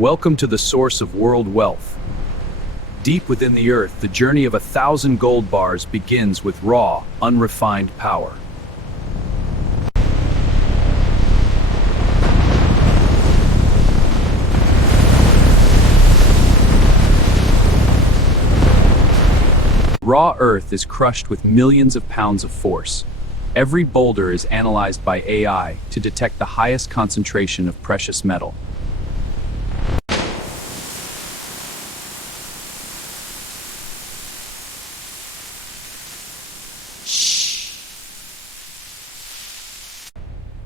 Welcome to the source of world wealth. Deep within the earth, the journey of 1,000 gold bars begins with raw, unrefined power. Raw earth is crushed with millions of pounds of force. Every boulder is analyzed by AI to detect the highest concentration of precious metal.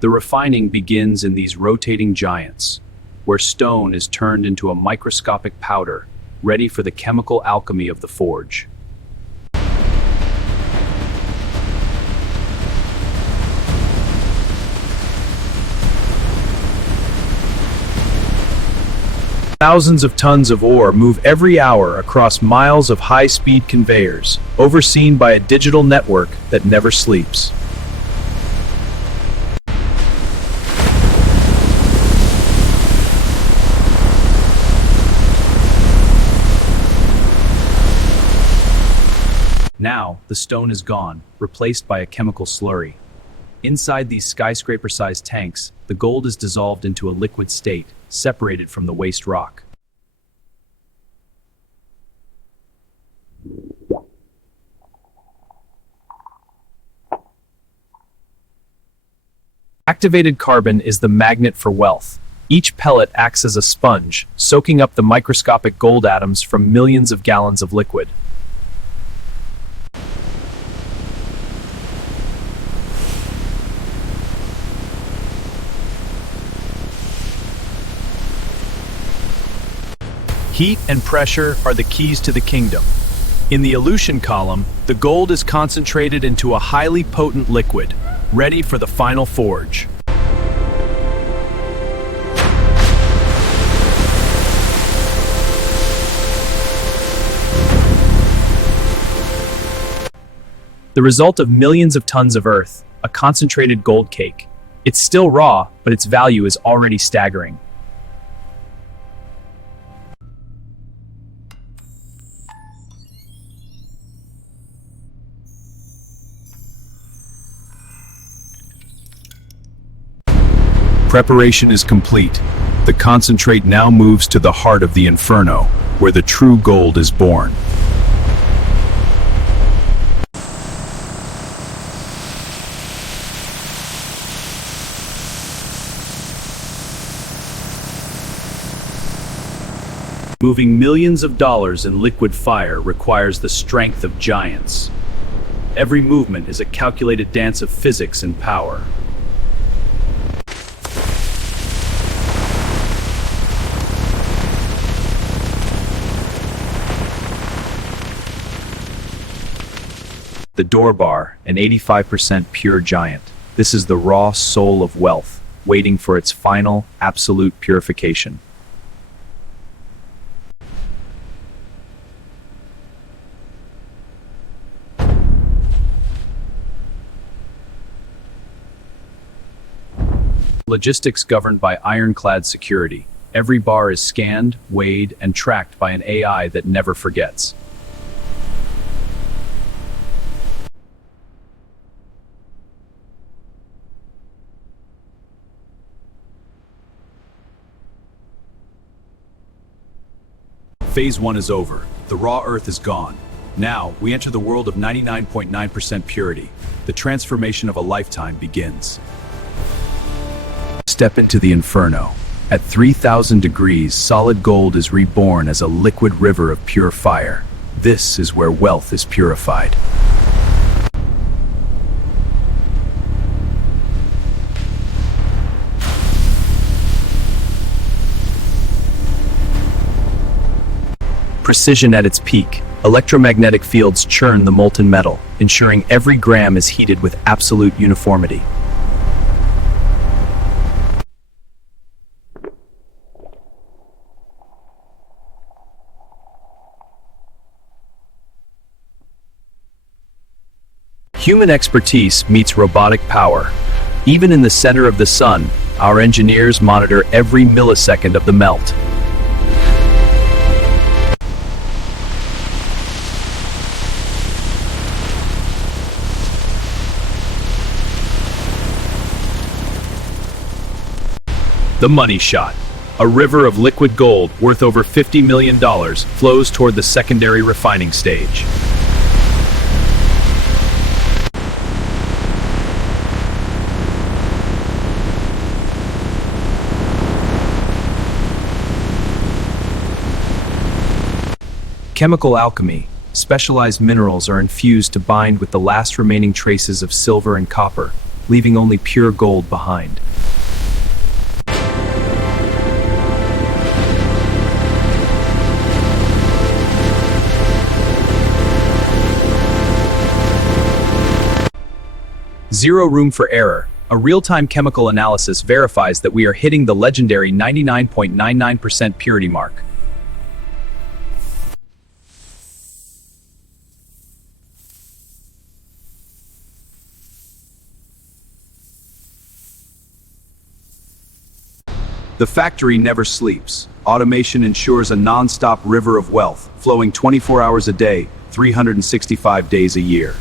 The refining begins in these rotating giants, where stone is turned into a microscopic powder, ready for the chemical alchemy of the forge. Thousands of tons of ore move every hour across miles of high-speed conveyors, overseen by a digital network that never sleeps. Now, the stone is gone, replaced by a chemical slurry. Inside these skyscraper-sized tanks, the gold is dissolved into a liquid state, separated from the waste rock. Activated carbon is the magnet for wealth. Each pellet acts as a sponge, soaking up the microscopic gold atoms from millions of gallons of liquid. Heat and pressure are the keys to the kingdom. In the elution column, the gold is concentrated into a highly potent liquid, ready for the final forge. The result of millions of tons of earth, a concentrated gold cake. It's still raw, but its value is already staggering. Preparation is complete. The concentrate now moves to the heart of the inferno, where the true gold is born. Moving millions of dollars in liquid fire requires the strength of giants. Every movement is a calculated dance of physics and power. The door bar, an 85% pure giant. This is the raw soul of wealth, waiting for its final, absolute purification. Logistics governed by ironclad security. Every bar is scanned, weighed, and tracked by an AI that never forgets. Phase 1 is over. The raw earth is gone. Now, we enter the world of 99.9% purity. The transformation of a lifetime begins. Step into the inferno. At 3,000 degrees, solid gold is reborn as a liquid river of pure fire. This is where wealth is purified. Precision at its peak. Electromagnetic fields churn the molten metal, ensuring every gram is heated with absolute uniformity. Human expertise meets robotic power. Even in the center of the sun, our engineers monitor every millisecond of the melt. The money shot. A river of liquid gold worth over $50 million flows toward the secondary refining stage. Chemical alchemy. Specialized minerals are infused to bind with the last remaining traces of silver and copper, leaving only pure gold behind. Zero room for error. A real-time chemical analysis verifies that we are hitting the legendary 99.99% purity mark. The factory never sleeps. Automation ensures a non-stop river of wealth, flowing 24 hours a day, 365 days a year.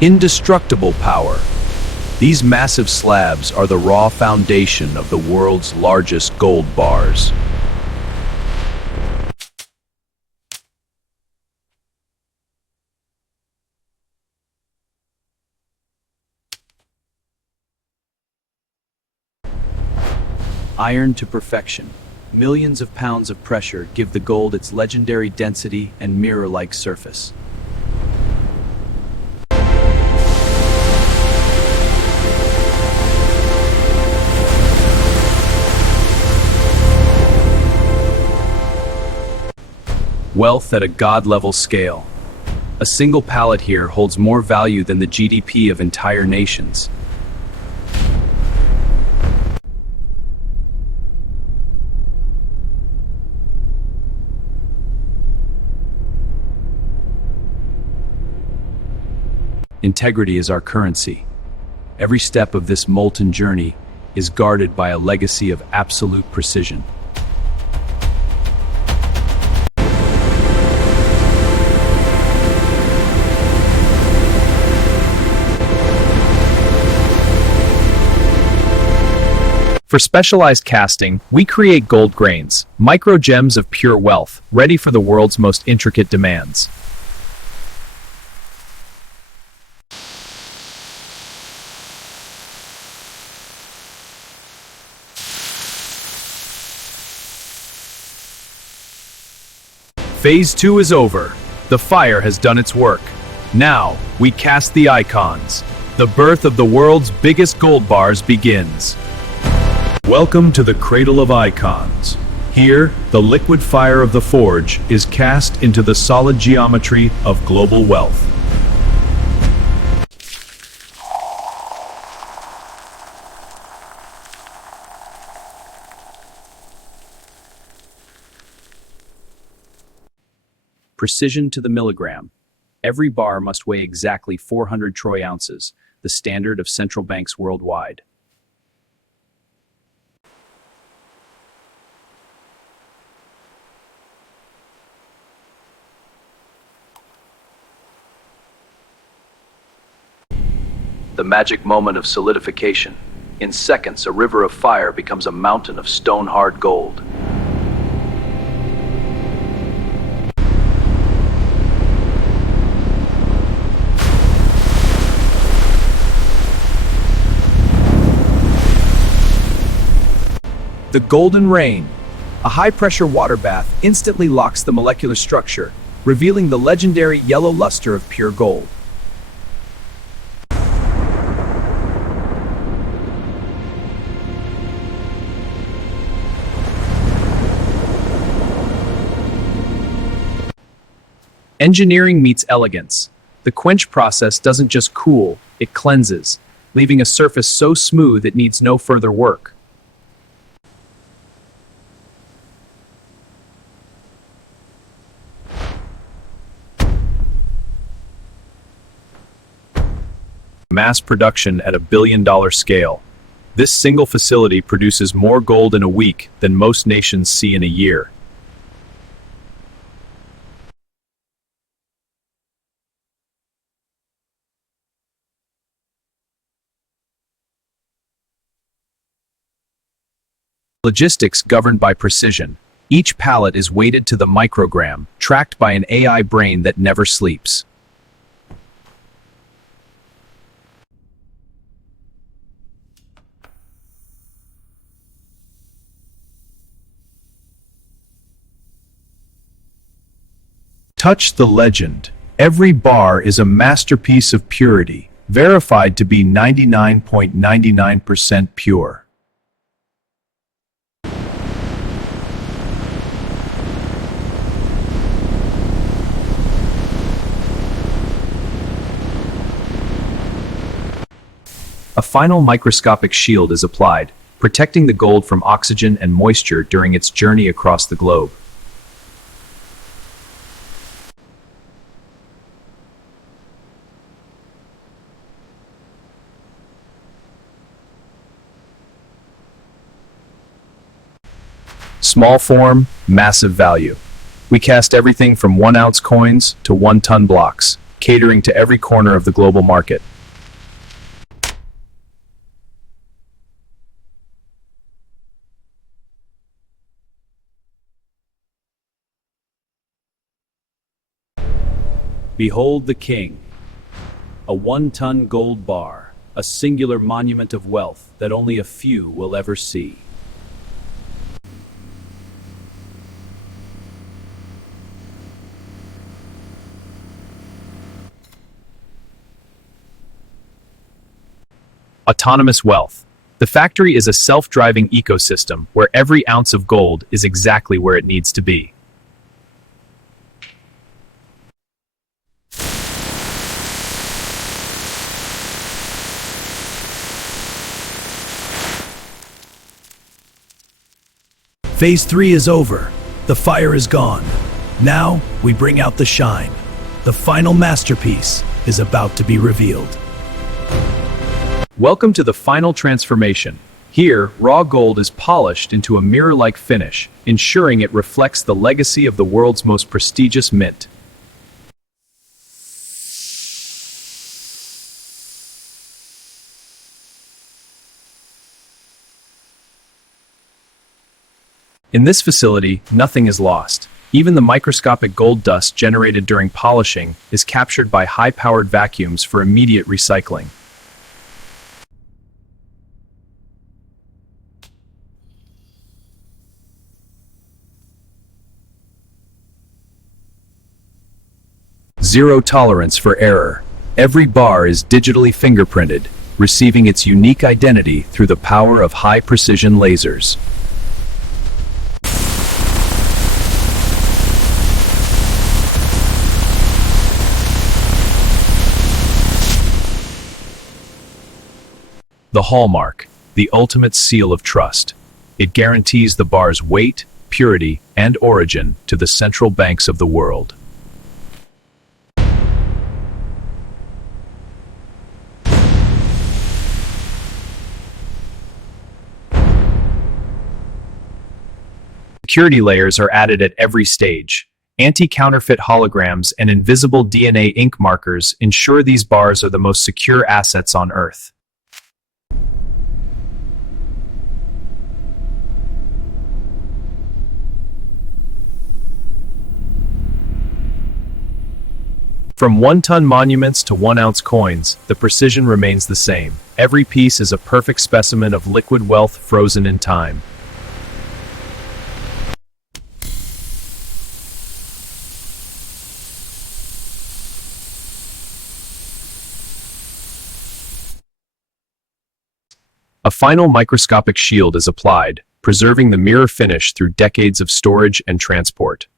Indestructible power. These massive slabs are the raw foundation of the world's largest gold bars. Iron to perfection. Millions of pounds of pressure give the gold its legendary density and mirror-like surface. Wealth at a god-level scale. A single pallet here holds more value than the GDP of entire nations. Integrity is our currency. Every step of this molten journey is guarded by a legacy of absolute precision. For specialized casting, we create gold grains, micro gems of pure wealth, ready for the world's most intricate demands. Phase 2 is over. The fire has done its work. Now, we cast the icons. The birth of the world's biggest gold bars begins. Welcome to the cradle of icons. Here, the liquid fire of the forge is cast into the solid geometry of global wealth. Precision to the milligram. Every bar must weigh exactly 400 troy ounces, the standard of central banks worldwide. The magic moment of solidification. In seconds, a river of fire becomes a mountain of stone-hard gold. The golden rain. A high-pressure water bath instantly locks the molecular structure, revealing the legendary yellow luster of pure gold. Engineering meets elegance. The quench process doesn't just cool, it cleanses, leaving a surface so smooth it needs no further work. Mass production at a billion-dollar scale. This single facility produces more gold in a week than most nations see in a year. Logistics governed by precision. Each pallet is weighted to the microgram, tracked by an AI brain that never sleeps. Touch the legend. Every bar is a masterpiece of purity, verified to be 99.99% pure. A final microscopic shield is applied, protecting the gold from oxygen and moisture during its journey across the globe. Small form, massive value. We cast everything from 1-ounce coins to 1-ton blocks, catering to every corner of the global market. Behold the king. A 1-ton gold bar, a singular monument of wealth that only a few will ever see. Autonomous wealth. The factory is a self-driving ecosystem where every ounce of gold is exactly where it needs to be. Phase 3 is over. The fire is gone. Now, we bring out the shine. The final masterpiece is about to be revealed. Welcome to the final transformation. Here, raw gold is polished into a mirror-like finish, ensuring it reflects the legacy of the world's most prestigious mint. In this facility, nothing is lost. Even the microscopic gold dust generated during polishing is captured by high-powered vacuums for immediate recycling. Zero tolerance for error. Every bar is digitally fingerprinted, receiving its unique identity through the power of high-precision lasers. The hallmark, the ultimate seal of trust. It guarantees the bar's weight, purity, and origin to the central banks of the world. Security layers are added at every stage. Anti-counterfeit holograms and invisible DNA ink markers ensure these bars are the most secure assets on Earth. From 1-ton monuments to 1-ounce coins, the precision remains the same. Every piece is a perfect specimen of liquid wealth frozen in time. A final microscopic shield is applied, preserving the mirror finish through decades of storage and transport.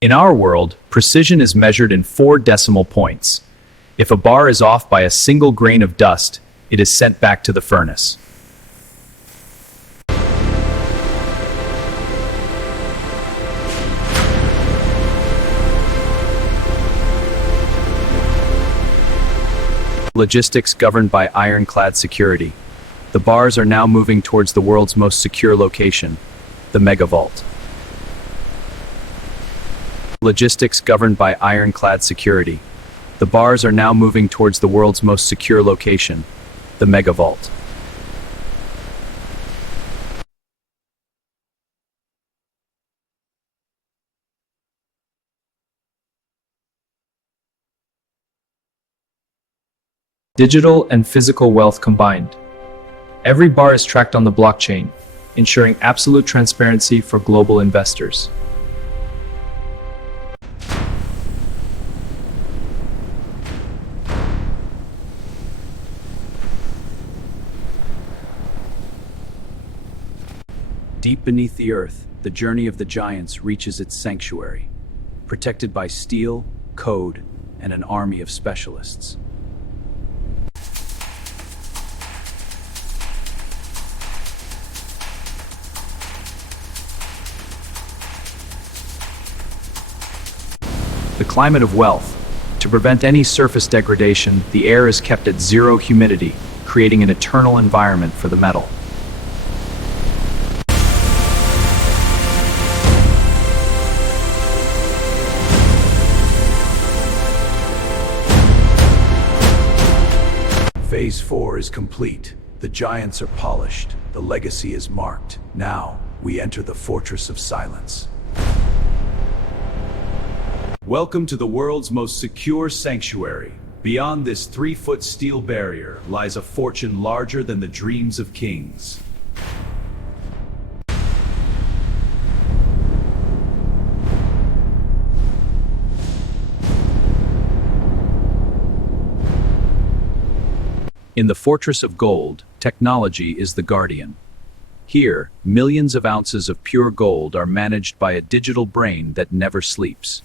In our world, precision is measured in 4 decimal points. If a bar is off by a single grain of dust, it is sent back to the furnace. Logistics governed by ironclad security. The bars are now moving towards the world's most secure location, the Mega Vault. Logistics governed by ironclad security. The bars are now moving towards the world's most secure location, the Mega Vault. Digital and physical wealth combined. Every bar is tracked on the blockchain, ensuring absolute transparency for global investors. Deep beneath the earth, the journey of the giants reaches its sanctuary, protected by steel, code, and an army of specialists. The climate of wealth. To prevent any surface degradation, the air is kept at zero humidity, creating an eternal environment for the metal. Phase 4 is complete. The giants are polished. The legacy is marked. Now, we enter the Fortress of Silence. Welcome to the world's most secure sanctuary. Beyond this 3-foot steel barrier lies a fortune larger than the dreams of kings. In the Fortress of Gold, technology is the guardian. Here, millions of ounces of pure gold are managed by a digital brain that never sleeps.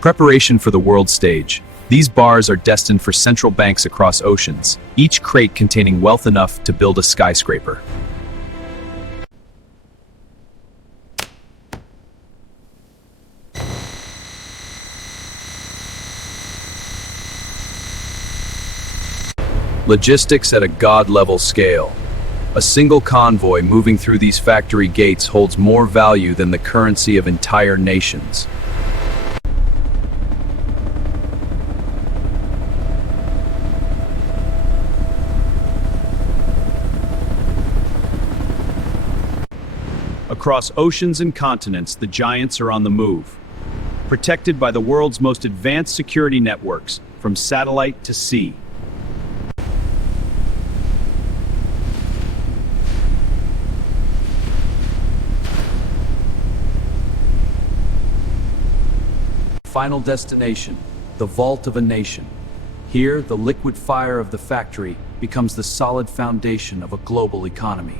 Preparation for the world stage. These bars are destined for central banks across oceans, each crate containing wealth enough to build a skyscraper. Logistics at a god-level scale. A single convoy moving through these factory gates holds more value than the currency of entire nations. Across oceans and continents, the giants are on the move, protected by the world's most advanced security networks, from satellite to sea. Final destination, the vault of a nation. Here, the liquid fire of the factory becomes the solid foundation of a global economy.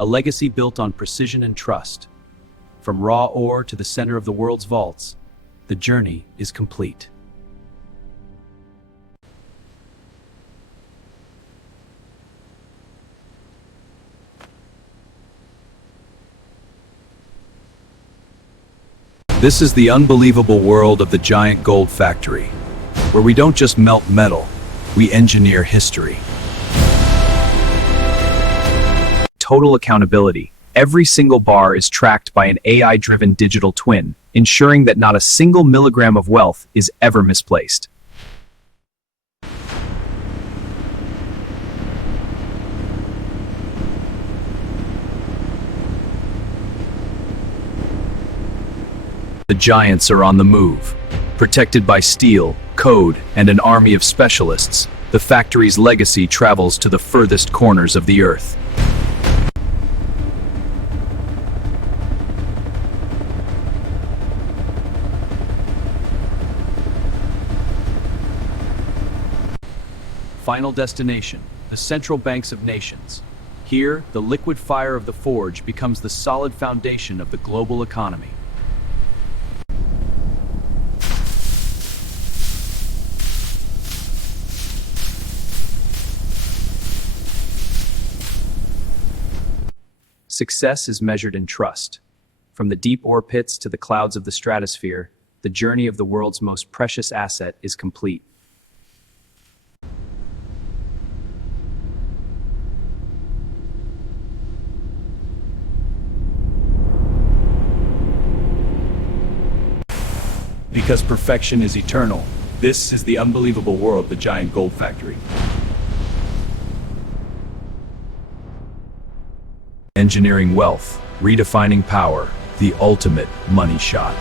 A legacy built on precision and trust. From raw ore to the center of the world's vaults, the journey is complete. This is the unbelievable world of the giant gold factory, where we don't just melt metal, we engineer history. Total accountability. Every single bar is tracked by an AI-driven digital twin, ensuring that not a single milligram of wealth is ever misplaced. The giants are on the move. Protected by steel, code, and an army of specialists, the factory's legacy travels to the furthest corners of the earth. Final destination, the central banks of nations. Here, the liquid fire of the forge becomes the solid foundation of the global economy. Success is measured in trust. From the deep ore pits to the clouds of the stratosphere, the journey of the world's most precious asset is complete. Because perfection is eternal, this is the unbelievable world, the giant gold factory. Engineering wealth, redefining power, the ultimate money shot.